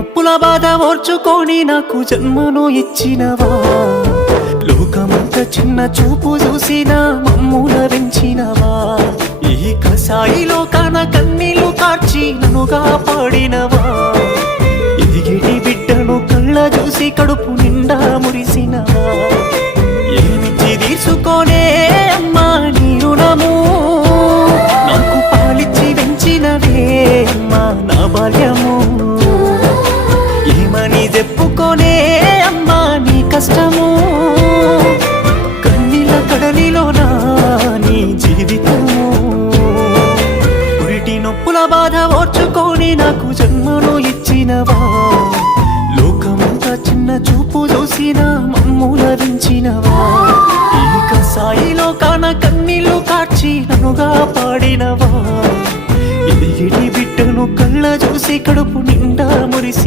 నొప్పుల బాధ ఓర్చుకొని నాకు జన్మను ఇచ్చినవా, లోకమంత చిన్న చూపు చూసిన మమ్ముల పెంచినవా, ఈ కసాయి లోకాన కన్నీళ్లు కార్చి నన్ను కాపాడినవా, ఎదిగిటి బిడ్డను కళ్ళ చూసి కడుపు నిండా మురిసినవా, ఏమిచ్చి తీసుకోనే అమ్మా నీ రుణము, నాకు పాలిచ్చి పెంచినవే అమ్మా నా బాల్యము, ఏమని చెప్పుకోనే అమ్మా నీ కష్టము, కన్నీళ్ళ కడలిలోనా నీ జీవితము, పురిటి నొప్పుల బాధ ఓర్చుకొని నాకు జన్మను ఇచ్చినవా, లోకమంతా చిన్న చూపు చూసిన మమ్ముల పెంచినవా, ఈ కసాయిలో కాన కన్నీళ్లు కార్చి నన్నుగా పాడినవా, ఎదిగిటి బిడ్డను కళ్ళ చూసి కడుపు నిండా మురిసి